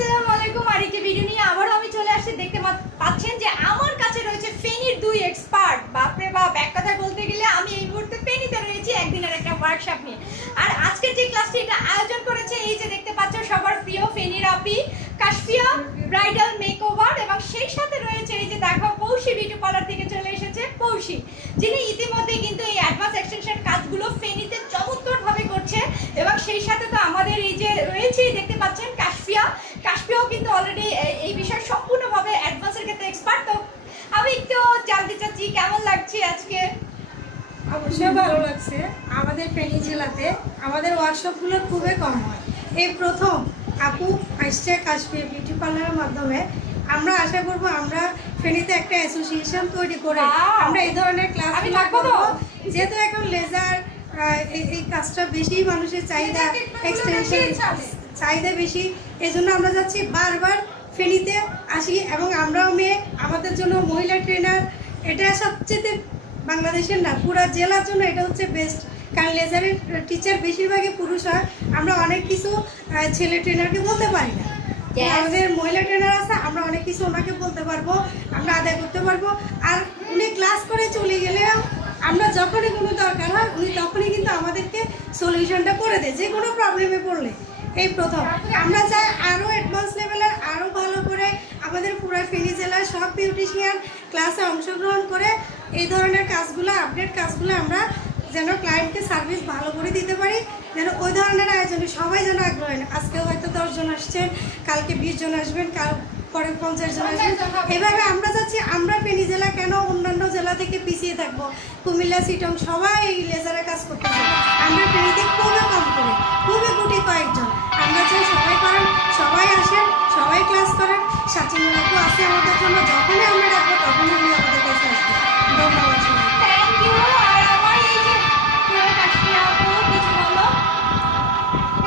আসসালামু আলাইকুম। আরেকটি ভিডিও নিয়ে আবারও আমি চলে আসছি। দেখতে পাচ্ছেন যে আমার কাছে রয়েছে ফেনীর দুই এক্সপার্ট। বাপরে বাপ, এক কথায় বলতে গেলে আমি এই মুহূর্তে ফেনীতে রয়েছি একদিনের একটা ওয়ার্কশপ নিয়ে। আর আজকের যে ক্লাসটি এটা আয়োজন করেছে, এই যে দেখতে পাচ্ছ সবার প্রিয় ফেনীর আপি কাশফিয়া ব্রাইডাল মেকওভার, এবং সেই সাথে রয়েছে এই যে দেখো পৌষি বিউটি পার্লার থেকে চলে এসেছে পৌষি, যিনি ইতিমধ্যে কিন্তু এই অ্যাডভান্স এক্সটেনশন কাজগুলো ফেনীতে চমৎকারভাবে করছে। এবং সেই সাথে তো আমাদের এই যে রয়েছে দেখতে পাচ্ছেন কাশফিয়াও কিন্তু অলরেডি এই বিষয়ে সম্পূর্ণভাবে অ্যাডভান্সের ক্ষেত্রে এক্সপার্ট। তো আমি একটু জানতে চাচ্ছি কেমন লাগছে আজকে? অবশ্যই ভালো লাগছে। আমাদের ফেনী জেলাতে আমাদের ওয়ার্কশপগুলো খুবই কম হয়। এই প্রথম আপু আসছে কাশফিয়া বিউটি পার্লারের মাধ্যমে। আমরা আশা করব আমরা ফেনীতে একটা অ্যাসোসিয়েশন তৈরি করে আমরা এই ধরনের ক্লাস করব, যেহেতু এখন লেজার এই কাজটা বেশি, মানুষের চাহিদা এক্সটেনশন চাহিদা বেশি, এই জন্য আমরা যাচ্ছি বারবার ফেনীতে আসি। এবং আমরাও মেয়ে, আমাদের জন্য মহিলা ট্রেনার এটা সবচেয়ে বাংলাদেশের না পুরো জেলার জন্য এটা হচ্ছে বেস্ট, কারণ লেজারের টিচার বেশিরভাগই পুরুষ হয়। আমরা অনেক কিছু ছেলে ট্রেনারকে বলতে পারি না, আমাদের মহিলা ট্রেনার আছে, আমরা অনেক কিছু ওনাকে বলতে পারবো, আমরা আদায় করতে পারবো। আর উনি ক্লাস করে চলে গেলেও আমরা যখনই কোনো দরকার হয় উনি তখনই কিন্তু আমাদেরকে সলিউশনটা করে দেয় যে কোনো প্রবলেমে পড়লে। এই প্রথম আমরা চাই আরও অ্যাডভান্স লেভেলের আরও ভালো করে আমাদের পুরো ফেনী জেলার সব বিউটিশিয়ান ক্লাসে অংশগ্রহণ করে এই ধরনের কাজগুলো, আপডেট কাজগুলো আমরা যেন ক্লায়েন্টকে সার্ভিস ভালো করে দিতে পারি, যেন ওই ধরনের আয়োজনে সবাই যেন আগ্রহী। আজকে হয়তো 10 জন আসছেন, কালকে 20 জন আসবেন, কাল পরে 50 জন আসবেন। এভাবে আমরা যাচ্ছি। আমরা ফেনী জেলা কেন অন্যান্য জেলা থেকে পিছিয়ে থাকবো? কুমিল্লা, চিটং সবাই এই লেজারের কাজ করতেছে, আমরা ফেনীতে খুবই কম করি, খুবই গুটি কয়েকজন। আমরা চাই সবাই করেন, সবাই আসেন, সবাই ক্লাস করেন। সাচিন আপু আছে আমাদের জন্য, যখনই আমরা ডাকবো তখনই উনি আমাদের কাছে আসবেন। ধন্যবাদ। Thank you. আর আমার এই যে কাশফিয়া আপু কিছু বলো।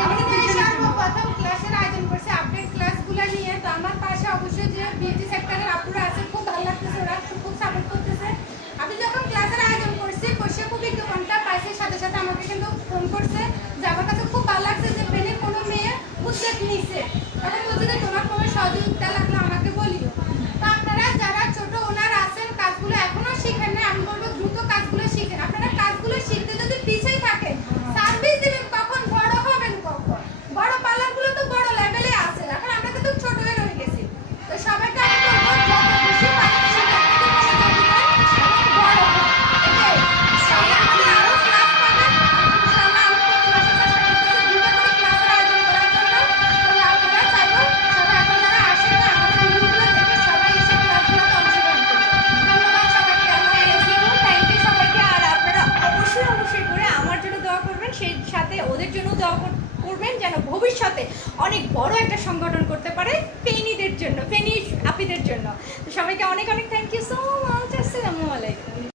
আমাদের দেশে সর্বপ্রথম ক্লাসের আয়োজন করছে আপডেট ক্লাসগুলো নিয়ে। তো আমার পাশে অবশ্যই যে বিউটি সেক্টরের আপুরা আছে, খুব ভালো লাগতেছে, ওরা খুব সাপোর্ট করতেছে। আমি যখন ক্লাসের আয়োজন করছি কোর্সে খুব বিজ্ঞাপনটা পাইছে, সাথে সাথে আমাকে কিন্তু ফোন করছে যে আমার কাছে খুব ভালো লাগছে যে ফেনীর কোনো মেয়ে উদ্যোগ নিচ্ছে। তখন বলছে যে তোমার কোনো সহযোগিতা লাগলে আমাকে বলিও। তো আপনারা যারা ছোট ওনার আছেন, কাজগুলো এখনো শিখেন না, আমি বলবো দ্রুত কাজগুলো শিখেন। আপনারা কাজগুলো শিখতে যদি পিছিয়ে থাকেন, সার্ভিস দিবেন কখন, বড় হবেন কখন? বড় পার্লারগুলো তো বড় লেভেলে আছে, এখন আমরা কিন্তু ছোট হয়ে রয়ে গেছি। তো সবাইকে আমি বলবো যত বেশি পারেন সেটাকে মনোযোগ দিবেন এবং বড় হন। এটাই। সামনে আমাদের আরো ক্লাস পাবেন ইনশাআল্লাহ। আমি প্রতি মাসে চেষ্টা করতেছি দ্রুত করে ক্লাসের আয়োজন করার জন্য। তো আপনারা চাইবো সবাই এখন যারা আসেন না আমাদের ভিডিওগুলো দেখে সবাই এসে ক্লাসগুলোতে অংশগ্রহণ করবেন। ধন্যবাদ সবাইকে। থ্যাংক ইউ সবাইকে। আর আপনারা অবশ্যই করে আমার জন্য দোয়া করবেন, সেই সাথে ওদের জন্য দোয়া করবেন যেন ভবিষ্যতে অনেক বড় একটা সংগঠন করতে পারে ফেনীদের জন্য, ফেনী আপিদের জন্য। তো সবাইকে অনেক অনেক থ্যাংক ইউ সো মাচ। আসসালামু আলাইকুম।